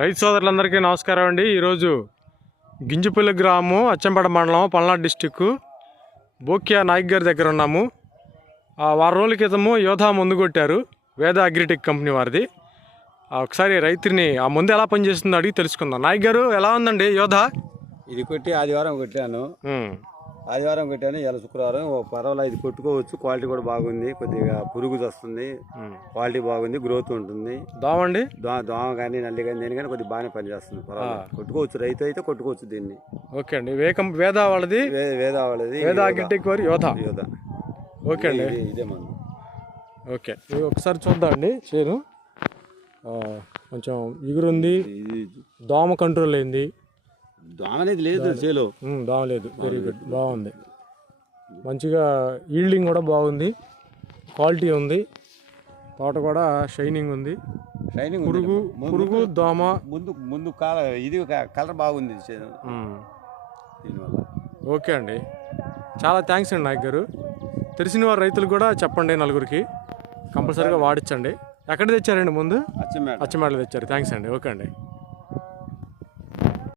రైతు సోదరులందరికీ నమస్కారం అండి. ఈరోజు గింజపల్లి గ్రామం, అచ్చంపేట మండలం, పల్నాడు డిస్టిక్, బోక్యా నాయక్ గారి దగ్గర ఉన్నాము. వారం రోజుల క్రితము యోధా మందు కొట్టారు, వేద అగ్రిటెక్ కంపెనీ వారిది. ఒకసారి రైతుని ఆ మందు ఎలా పనిచేస్తుందో అడిగి తెలుసుకుందాం. నాయక్ గారు, ఎలా ఉందండి యోధా? ఇది కొట్టి ఆదివారం కొట్టాను. ఇలా శుక్రవారం పర్వాలేదు, ఇది కొట్టుకోవచ్చు. క్వాలిటీ కూడా బాగుంది, కొద్దిగా పురుగు వస్తుంది, క్వాలిటీ బాగుంది, గ్రోత్ ఉంటుంది. దోమ అండి, దోమ కానీ నల్లి కానీ దేని కానీ కొద్దిగా బాగానే పనిచేస్తుంది. పర్వాలేదు, కొట్టుకోవచ్చు. రైతు అయితే కొట్టుకోవచ్చు దీన్ని. ఓకే అండి. వేద వాళ్ళది, వేద అగ్రిటెక్ వారి యోధా. ఓకే అండి, ఇదే మందు. ఓకే, ఇది ఒకసారి చూద్దామండి. చేను కొంచెం ఇగురుంది, దోమ కంట్రోల్ అయింది. దోమ అనేది లేదు చేలో, దోమ లేదు. వెరీ గుడ్, బాగుంది. మంచిగా ఈల్డింగ్ కూడా బాగుంది, క్వాలిటీ ఉంది, తోట కూడా షైనింగ్ ఉంది. పురుగు దోమ ముందు ఇది కలర్ బాగుంది దీనివల్ల. ఓకే అండి, చాలా థ్యాంక్స్ అండి నాయక్ గారు. తెలిసిన వారు రైతులు కూడా చెప్పండి, నలుగురికి కంపల్సరీగా వాడించండి. ఎక్కడ తెచ్చారండి ముందు? అచ్చమేడలో తెచ్చారు. థ్యాంక్స్ అండి. ఓకే అండి.